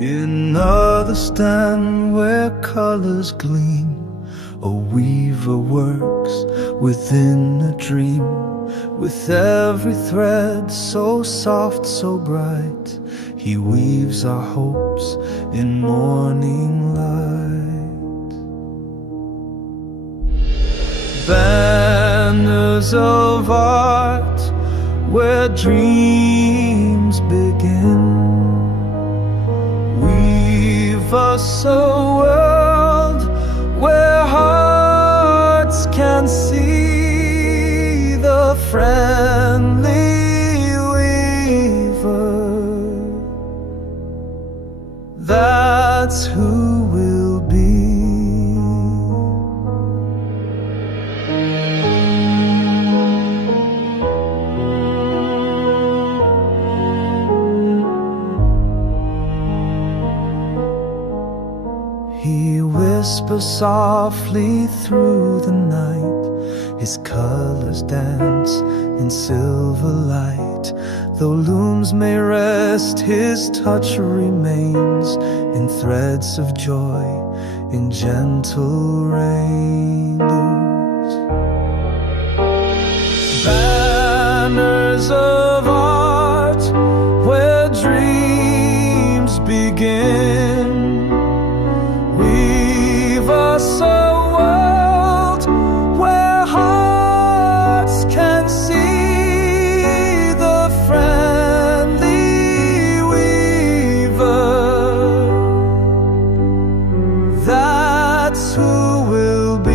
Another stand where colors gleam, a weaver works within a dream, with every thread so soft, so bright. He weaves our hopes in morning light. Banners of art where dreams begin, weave us a world where hearts can see the friendly weaver. That's who we'll be. He whispers softly through the night, his colors dance in silver light. Though looms may rest, his touch remains in threads of joy, in gentle rainbows. Banners of art where dreams begin, weave us a world where hearts can see the friendly weaver. That's who we'll be.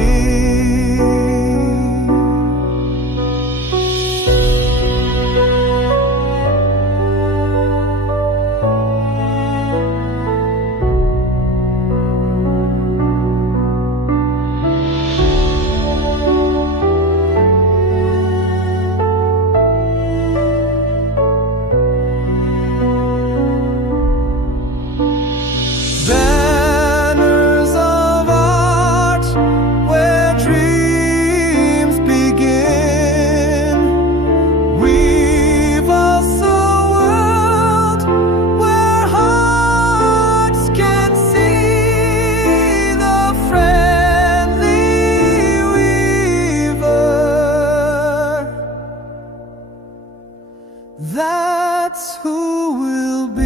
Banners of art where dreams begin, weave us a world where hearts can see the friendly weaver. That's who we'll be.